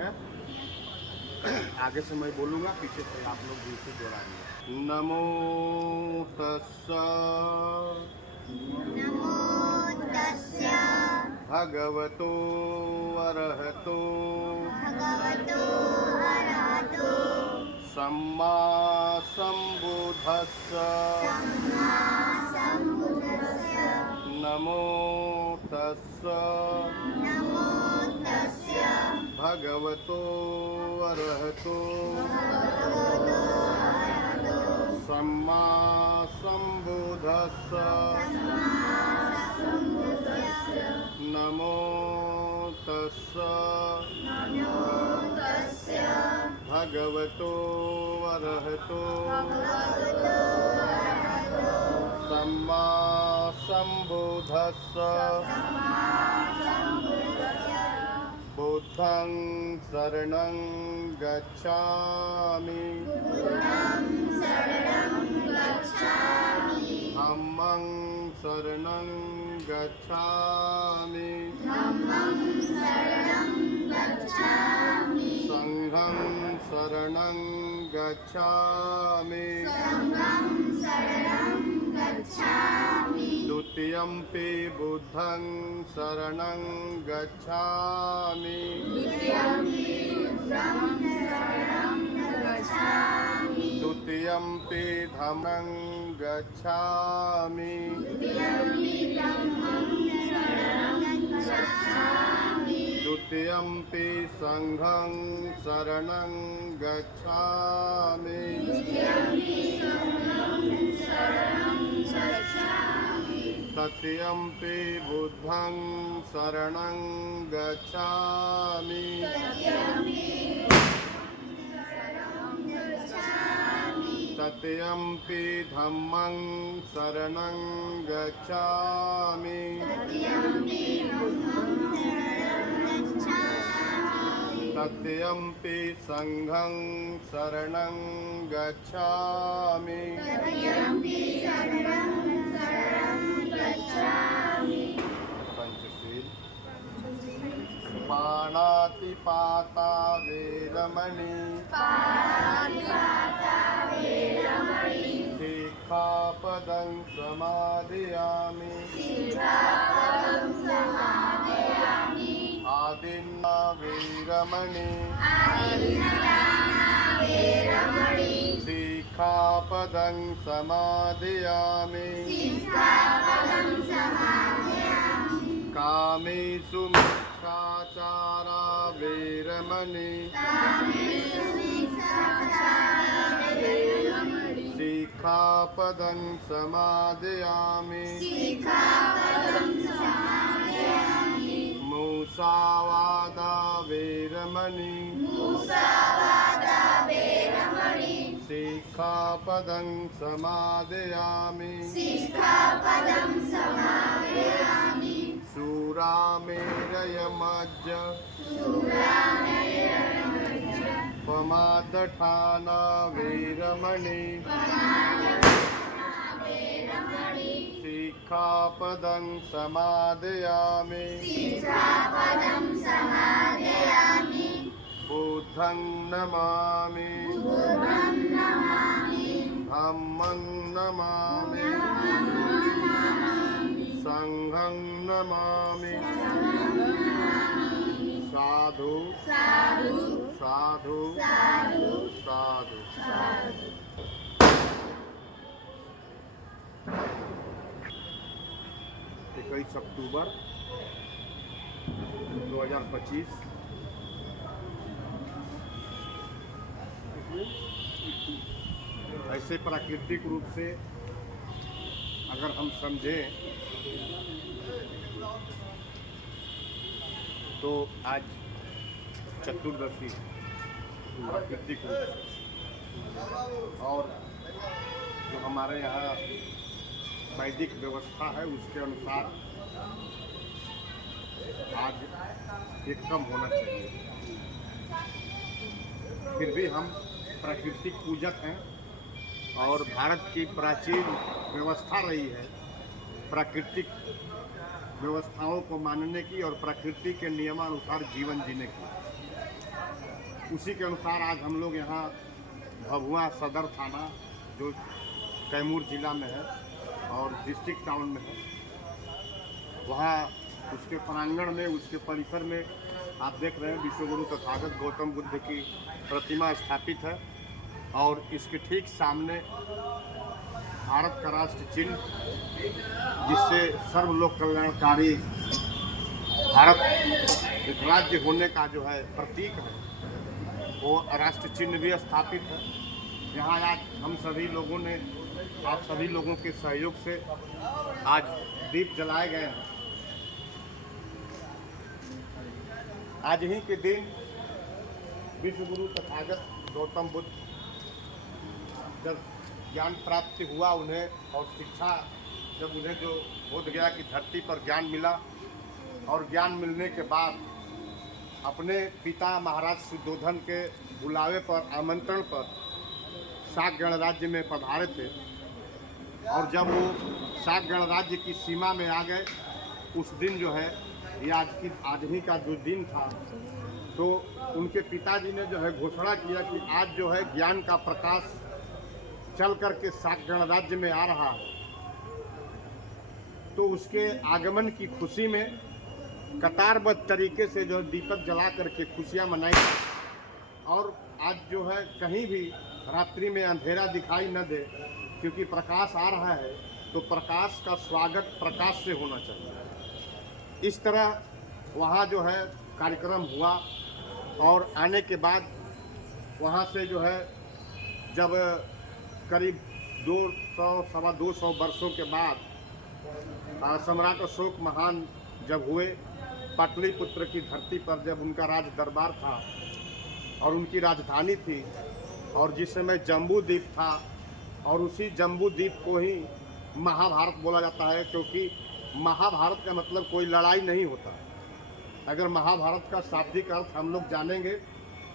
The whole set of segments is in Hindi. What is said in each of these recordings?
है। आगे से मैं बोलूँगा, पीछे से आप लोग भी इसे दोहराएंगे। नमो तस्सा भगवतो अरहतो सम्मा संबुद्धस्स नमो तस्सा भगवतो अरहतो सम्मा संबुद्धस्स नमो तस्सा भगवतो अरहतो सम्मा संबुद्धस्स बुद्धं शरणं गच्छामि धम्मं शरणं गच्छामि संघं शरणं गच्छामि द्वितीयंपि बुद्धं शरणं गच्छामि द्वितीयंपि धम्मं गच्छामि द्वितीयंपि संघं शरणं गच्छामि तृतीयंपि बुद्धं शरणं गच्छामि तृतीयंपि धम्मं शरणं गच्छामि तृतीयंपि संघं शरणं गच्छामि पंचशील पाणातिपाता वेरमणि सिक्खापदं समादयामि आदिन्ना वेरमणि सिक्खापदं समादयामि कामेषु मिथ्याचारा वेरमणि सिक्खापदं समादयामि मुसावादा वेरमणि सिक्खापदं समादयामि शूरामेरयमज्ज पमादठाना वेरमणि सिक्खापदं समादयामि बुद्धं नमामि धम्मं नमामि संघं नमामि साधु साधु साधु 21 अक्टूबर 2025 ऐसे प्राकृतिक रूप से अगर हम समझें तो आज चतुर्दशी प्राकृतिक रूप से, और जो हमारे यहाँ वैदिक व्यवस्था है उसके अनुसार आज ये कम होना चाहिए। फिर भी हम प्राकृतिक पूजक हैं और भारत की प्राचीन व्यवस्था रही है प्राकृतिक व्यवस्थाओं को मानने की और प्रकृति के नियमानुसार जीवन जीने की। उसी के अनुसार आज हम लोग यहाँ भभुआ सदर थाना जो कैमूर जिला में है और डिस्ट्रिक्ट टाउन में है, वहाँ उसके प्रांगण में, उसके परिसर में आप देख रहे हैं विश्वगुरु तथागत गौतम बुद्ध की प्रतिमा स्थापित है और इसके ठीक सामने भारत का राष्ट्र चिन्ह, जिससे सर्वलोक कल्याणकारी भारत एक राज्य होने का जो है प्रतीक है, वो राष्ट्र चिन्ह भी स्थापित है। यहाँ आज हम सभी लोगों ने, आप सभी लोगों के सहयोग से आज दीप जलाए गए हैं। आज ही के दिन विश्वगुरु तथागत गौतम बुद्ध जब ज्ञान प्राप्ति हुआ उन्हें, और शिक्षा जब उन्हें जो बोध गया कि धरती पर ज्ञान मिला, और ज्ञान मिलने के बाद अपने पिता महाराज शुद्धोधन के बुलावे पर, आमंत्रण पर शाक गणराज्य में पधारे थे। और जब वो शाक गणराज्य की सीमा में आ गए, उस दिन जो है ये आज ही का जो दिन था, तो उनके पिताजी ने जो है घोषणा किया कि आज जो है ज्ञान का प्रकाश चल करके शाक गणराज्य में आ रहा है। तो उसके आगमन की खुशी में कतारबद्ध तरीके से जो दीपक जला करके खुशियां मनाई, और आज जो है कहीं भी रात्रि में अंधेरा दिखाई न दे, क्योंकि प्रकाश आ रहा है तो प्रकाश का स्वागत प्रकाश से होना चाहिए। इस तरह वहाँ जो है कार्यक्रम हुआ, और आने के बाद वहाँ से जो है जब करीब 200-225 वर्षों के बाद सम्राट अशोक महान जब हुए, पाटलिपुत्र की धरती पर जब उनका राज दरबार था और उनकी राजधानी थी, और जिस समय जम्बू द्वीप था, और उसी जम्बू द्वीप को ही महाभारत बोला जाता है, क्योंकि महाभारत का मतलब कोई लड़ाई नहीं होता। अगर महाभारत का शाब्दिक अर्थ हम लोग जानेंगे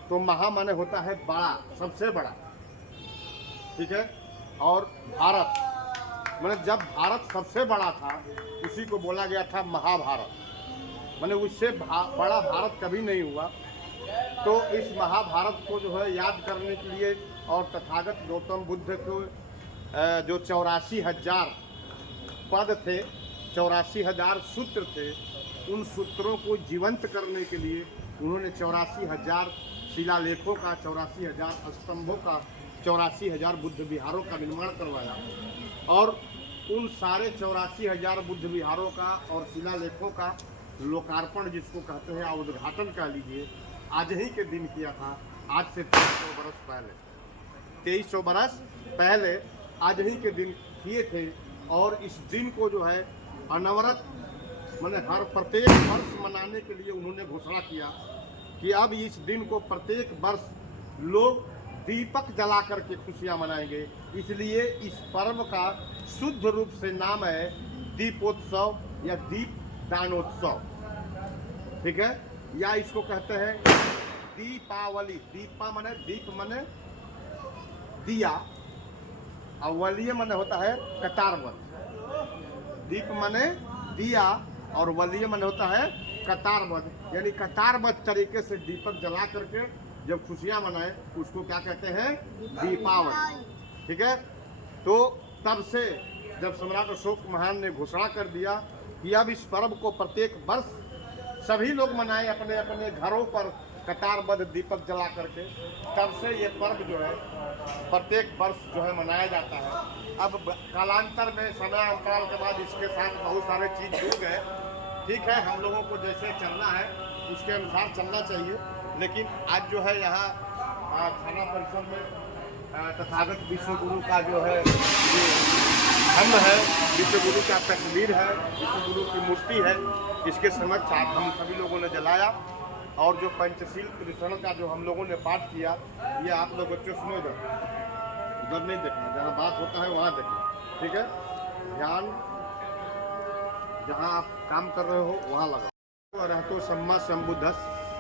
तो महा माने होता है बड़ा, सबसे बड़ा, ठीक है, और भारत माने जब भारत सबसे बड़ा था उसी को बोला गया था महाभारत, माने उससे बड़ा भारत कभी नहीं हुआ। तो इस महाभारत को जो है याद करने के लिए, और तथागत गौतम बुद्ध को जो 84,000 पद थे, 84,000 सूत्र थे, उन सूत्रों को जीवंत करने के लिए उन्होंने 84,000 शिलालेखों का, 84,000 स्तंभों का, 84,000 बुद्ध विहारों का निर्माण करवाया। और उन सारे 84,000 बुद्ध विहारों का और शिलालेखों का लोकार्पण, जिसको कहते हैं उद्घाटन कह लीजिए, आज ही के दिन किया था। आज से 2300 बरस पहले, 2300 बरस पहले आज ही के दिन किए थे। और इस दिन को जो है अनवरत मैंने हर प्रत्येक वर्ष मनाने के लिए उन्होंने घोषणा किया कि अब इस दिन को प्रत्येक वर्ष लोग दीपक जला करके खुशियां मनाएंगे। इसलिए इस पर्व का शुद्ध रूप से नाम है दीपोत्सव या दीप दानोत्सव, ठीक है, या इसको कहते हैं दीपावली। दीपा माने दीप माने दिया, और वलीय माने होता है कतारबद्ध। दीप माने दिया और वलीय माने होता है कतारबद्ध, यानी कतारबद्ध तरीके से दीपक जला करके जब खुशियां मनाए उसको क्या कहते हैं, दीपावली, ठीक है। तो तब से जब सम्राट अशोक महान ने घोषणा कर दिया कि अब इस पर्व को प्रत्येक वर्ष सभी लोग मनाएं अपने अपने घरों पर कतारबद्ध दीपक जला करके, तब से ये पर्व जो है प्रत्येक वर्ष जो है मनाया जाता है। अब कालांतर में, समय अंतराल के बाद इसके साथ बहुत सारे चीज़ जुड़ गए। ठीक है, हम लोगों को जैसे चलना है उसके अनुसार चलना चाहिए, लेकिन आज जो है यहाँ थाना परिसर में तथागत विश्वगुरु का जो है खंड है, विश्वगुरु का तस्वीर है, विश्वगुरु की मूर्ति है, इसके समक्ष हम सभी लोगों ने जलाया। और जो पंचशील त्रिशरण का जो हम लोगों ने पाठ किया, ये आप लोग बच्चों सुनो, इधर नहीं देखना, जहाँ बात होता है वहाँ देखना, ठीक है। ध्यान जहाँ आप काम कर रहे हो वहाँ लगाओ। अरहतो सम्मा संबुद्धस,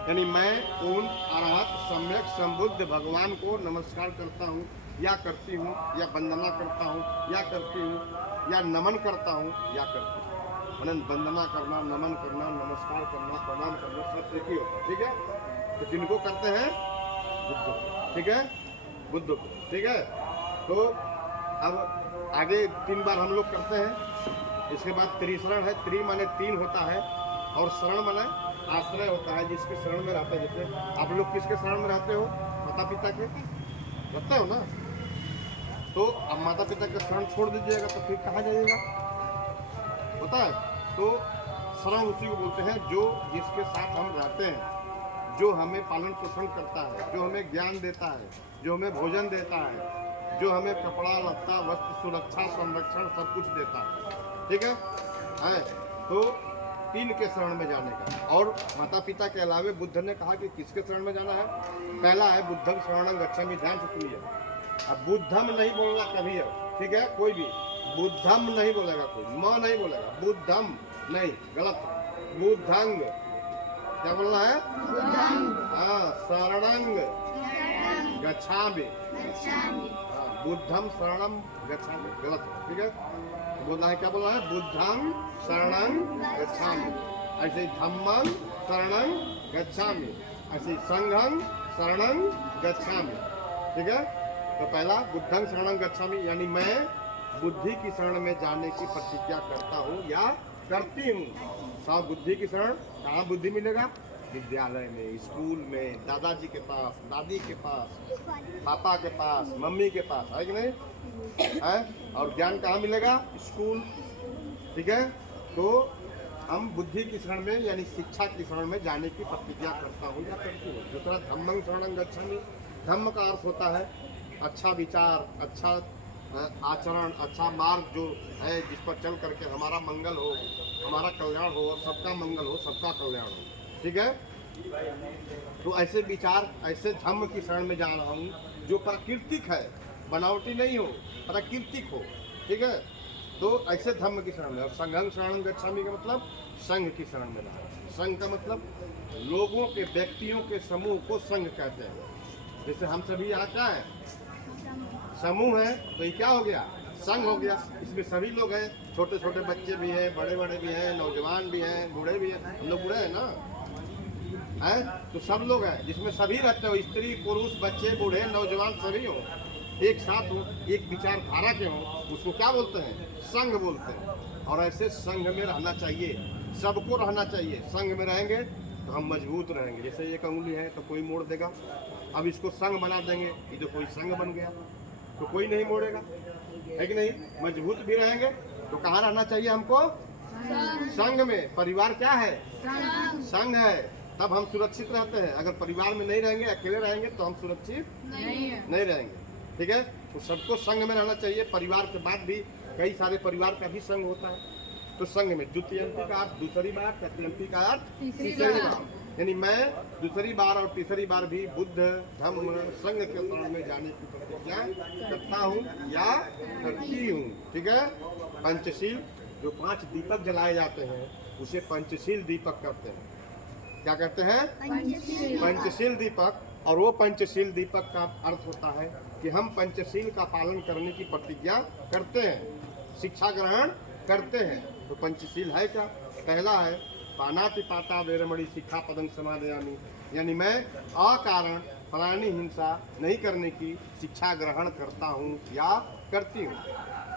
यानी मैं उन अरहत सम्यक संबुद्ध भगवान को नमस्कार करता हूँ या करती हूँ, या वंदना करता हूँ या करती हूँ, या नमन करता हूँ या करती हूँ। मैंने वंदना करना, नमन करना, नमस्कार करना, प्रणाम करना सब एक ही होता है, ठीक है। तो किनको करते हैं? बुद्ध को, ठीक है, बुद्ध को, ठीक है। तो अब आगे 3 बार हम लोग करते हैं। इसके बाद त्रिशरण है, त्रि माने 3 होता है और शरण माने आश्रय होता है, जिसके शरण में रहते हैं। जैसे आप लोग किसके शरण में रहते हो? माता पिता के रहते हो ना। तो अब माता पिता का शरण छोड़ दीजिएगा तो फिर कहाँ जाइएगा? होता है। तो शरण उसी को बोलते हैं जो जिसके साथ हम रहते हैं, जो हमें पालन पोषण करता है, जो हमें ज्ञान देता है, जो हमें भोजन देता है, जो हमें कपड़ा लत्ता वस्त्र सुरक्षा संरक्षण सब कुछ देता है, ठीक है। तो 3 के शरण में जाने का। और माता पिता के अलावे बुद्ध ने कहा कि किसके शरण में जाना है? पहला है बुद्धं शरणं गच्छामि। ध्यान से सुनिए, अब बुद्धम नहीं बोलना कभी अब, ठीक है, कोई भी बुद्धम नहीं बोलेगा, कोई माँ नहीं बोलेगा, बुद्धम नहीं, गलत। बुद्धंग क्या बोलना है? हाँ, शरणं गच्छामि। बुद्धम शरणं गच्छामि गलत, ठीक है। बोलना है, क्या बोलना है? बुद्धं शरणं गच्छामि। ऐसे ही धम्मं शरणं गच्छामि, ऐसे ही संघं शरणं गच्छामि, ठीक है। तो पहला बुद्धं शरणं गच्छामि, यानी मैं बुद्धि की शरण में जाने की प्रतिज्ञा करता हूँ या करती हूँ। सब बुद्धि की शरण कहाँ बुद्धि मिलेगा? विद्यालय में, स्कूल में, दादाजी के पास, दादी के पास, पापा के पास, मम्मी के पास, है कि नहीं है। और ज्ञान कहाँ मिलेगा? स्कूल, ठीक है। तो हम बुद्धि की शरण में यानी शिक्षा की शरण में जाने की प्रतिज्ञा करता हूँ या करती हूँ। दूसरा धम्मं शरणं गच्छामि। धम्म का अर्थ होता है अच्छा विचार, अच्छा आचरण, अच्छा मार्ग जो है जिस पर चल करके हमारा मंगल हो, हमारा कल्याण हो, सबका मंगल हो, सबका कल्याण हो, ठीक है। तो ऐसे विचार, ऐसे धम्म की शरण में जा रहा हूँ जो प्राकृतिक है, बनावटी नहीं हो, प्राकृतिक हो, ठीक है। तो ऐसे धम्म की शरण में। और संघं शरणं गच्छामि का मतलब संघ की शरण में रहा। संघ का मतलब लोगों के, व्यक्तियों के समूह को संघ कहते हैं। जैसे हम सभी यहाँ क्या है? समूह है, तो ये क्या हो गया? संघ हो गया। इसमें सभी लोग हैं, छोटे छोटे बच्चे भी हैं, बड़े बड़े भी हैं, नौजवान भी हैं, बूढ़े भी हैं। हम लोग बूढ़े हैं ना, हैं? तो सब लोग हैं जिसमें सभी रहते हो, स्त्री पुरुष बच्चे बूढ़े नौजवान सभी हो, एक साथ हो, एक विचारधारा के हो, उसको क्या बोलते हैं? संघ बोलते हैं। और ऐसे संघ में रहना चाहिए, सबको रहना चाहिए। संघ में रहेंगे तो हम मजबूत रहेंगे। जैसे एक अंगुली है तो कोई मोड़ देगा, अब इसको संघ बना देंगे, ये तो कोई संघ बन गया, तो कोई नहीं मोड़ेगा, है कि नहीं। मजबूत भी रहेंगे तो कहाँ रहना चाहिए हमको? संघ में। परिवार क्या है? संघ है, तब हम सुरक्षित रहते हैं। अगर परिवार में नहीं रहेंगे, अकेले रहेंगे तो हम सुरक्षित नहीं रहेंगे, ठीक है। तो सबको संघ में रहना चाहिए। परिवार के बाद भी कई सारे परिवार का भी संघ होता है। तो संघ में द्वितीयंती का अर्थ दूसरी बार, तृतीयंती का अर्थ तीसरी बार, यानी मैं दूसरी बार और तीसरी बार भी बुद्ध धम्म संघ के शरण में जाने की प्रतिज्ञा करता हूँ या करती हूँ, ठीक है। पंचशील, जो 5 दीपक जलाए जाते हैं उसे पंचशील दीपक कहते हैं। क्या कहते हैं? पंचशील दीपक। और वो पंचशील दीपक का अर्थ होता है कि हम पंचशील का पालन करने की प्रतिज्ञा करते हैं, शिक्षा ग्रहण करते हैं। तो पंचशील है क्या? पहला है पानाति पाता वेरमणि सिक्खापदं समादयामि, यानी मैं अकारण प्राणी हिंसा नहीं करने की शिक्षा ग्रहण करता हूँ या करती हूँ।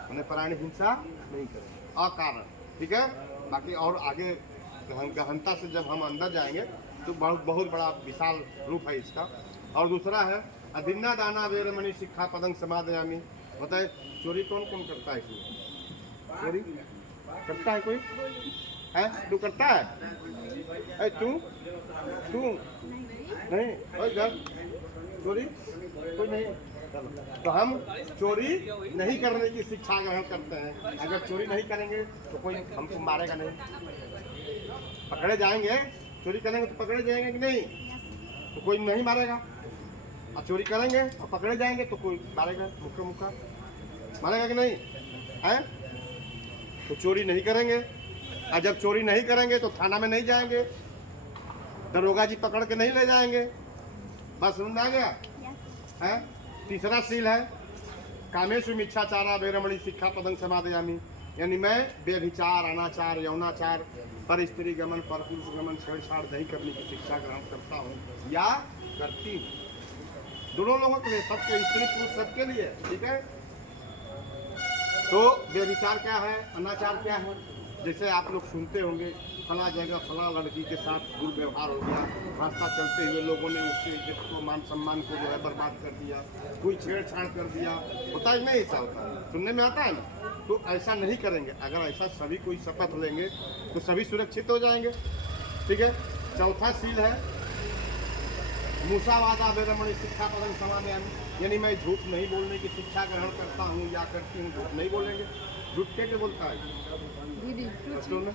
मैंने प्राणी हिंसा नहीं करें, अकारण, ठीक है। बाकी और आगे गहनता से जब हम अंदर जाएंगे तो बहुत बड़ा विशाल रूप है इसका। और दूसरा है अदिन्ना दाना वेरमणि सिक्खापदं समादयामि। बताए चोरी कौन कौन करता है? इसमें चोरी करता है कोई है? तू करता है? तू नहीं? कोई घर चोरी कोई नहीं। तो हम चोरी नहीं करने की शिक्षा ग्रहण करते हैं। अगर चोरी नहीं करेंगे तो कोई हमको मारेगा नहीं। पकड़े जाएंगे, चोरी करेंगे तो पकड़े जाएंगे कि नहीं? तो कोई नहीं मारेगा। और चोरी करेंगे और पकड़े जाएंगे तो कोई मारेगा, मुक्का मुक्का मारेगा कि नहीं है? तो चोरी नहीं करेंगे। और जब चोरी नहीं करेंगे तो थाना में नहीं जाएंगे, दरोगा जी पकड़ के नहीं ले जाएंगे। बस समझ में आ गया है? तीसरा सील है कामेषु मिच्छाचारा वेरमणि सिक्खापदं समादयामि, यानी मैं व्यभिचार, अनाचार, यौनाचार पर स्त्री गमन, पर पुरुष गमन, छेड़छाड़ नहीं करने की शिक्षा ग्रहण करता हूँ या करती हूँ। दोनों लोगों के लिए, सबके, स्त्री पुरुष सबके लिए, ठीक है। तो व्यभिचार क्या है, अनाचार क्या है? जैसे आप लोग सुनते होंगे फला जगह फला लड़की के साथ दुर्व्यवहार हो गया, रास्ता चलते हुए लोगों ने उसके इज्जत को, मान सम्मान को जो है बर्बाद कर दिया, कोई छेड़छाड़ कर दिया, होता ही नहीं, ऐसा होता है, सुनने में आता है ना। तो ऐसा नहीं करेंगे। अगर ऐसा सभी कोई शपथ लेंगे तो सभी सुरक्षित हो जाएंगे, ठीक है। चौथा सील है मूसावादा वेरमणि शिक्षापदं समादयामि, यानी मैं झूठ नहीं बोलने की शिक्षा ग्रहण करता हूँ या करती हूँ। झूठ नहीं बोलेंगे। झूठ क्या बोलता है बच्चों में?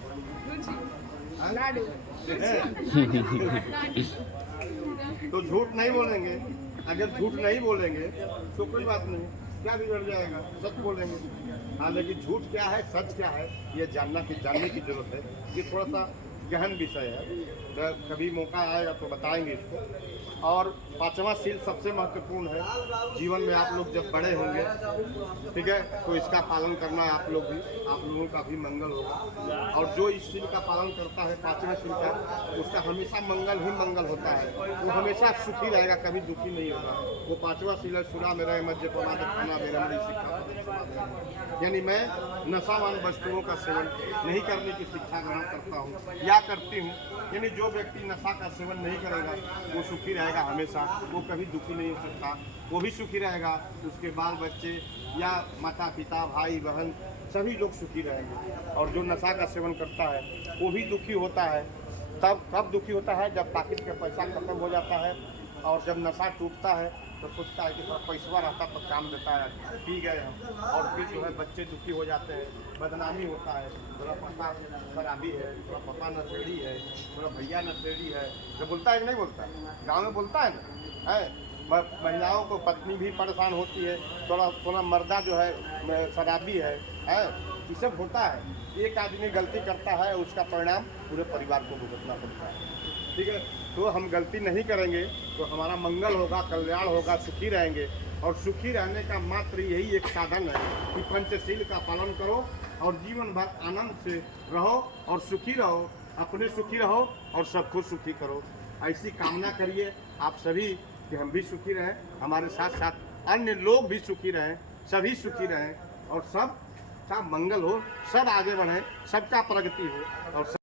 तो झूठ नहीं बोलेंगे। अगर झूठ नहीं बोलेंगे तो कोई बात नहीं, क्या बिगड़ जाएगा, सच बोलेंगे। हाँ, लेकिन झूठ क्या है, सच क्या है, ये जानने की जरूरत है। ये थोड़ा सा गहन विषय है, तो कभी मौका आएगा तो बताएंगे इसको। और पांचवा सील सबसे महत्वपूर्ण है। जीवन में आप लोग जब बड़े होंगे, ठीक है, तो इसका पालन करना आप लोगों का भी मंगल होगा। और जो इस सील का पालन करता है, पांचवें सील का, उसका हमेशा मंगल ही मंगल होता है। वो हमेशा सुखी रहेगा, कभी दुखी नहीं होगा। वो पांचवा सील है सुरा में रहे मध्य प्रमाद खाना वेरमणि शिक्षा, यानी मैं नशावान वस्तुओं का सेवन नहीं करने की शिक्षा ग्रहण करता हूँ या करती हूँ। यानी जो व्यक्ति नशा का सेवन नहीं करेगा वो सुखी रहेगा हमेशा, वो कभी दुखी नहीं हो सकता, वो भी सुखी रहेगा, उसके बाल बच्चे या माता पिता भाई बहन सभी लोग सुखी रहेंगे। और जो नशा का सेवन करता है वो भी दुखी होता है। तब कब दुखी होता है, जब पॉकेट का पैसा खत्म हो जाता है और जब नशा टूटता है तो सोचता है कि थोड़ा पैसा रहता तो काम देता है, पी गए हम। और फिर जो है बच्चे दुखी हो जाते हैं, बदनामी होता है, थोड़ा पापा खराबी है, थोड़ा पापा नशेड़ी है, थोड़ा भैया नशेड़ी है। तो बोलता है कि नहीं बोलता? गाँव में बोलता है ना, है। महिलाओं को पत्नी भी परेशान होती है, थोड़ा मर्दा जो है शराबी है। ये सब होता है। एक आदमी गलती करता है, उसका परिणाम पूरे परिवार को भुगतना पड़ता है, ठीक है। तो हम गलती नहीं करेंगे तो हमारा मंगल होगा, कल्याण होगा, सुखी रहेंगे। और सुखी रहने का मात्र यही एक साधन है कि पंचशील का पालन करो और जीवन भर आनंद से रहो और सुखी रहो, अपने सुखी रहो और सबको सुखी करो। ऐसी कामना करिए आप सभी कि हम भी सुखी रहें, हमारे साथ साथ अन्य लोग भी सुखी रहें, सभी सुखी रहें और सब का मंगल हो, सब आगे बढ़ें, सबका प्रगति हो और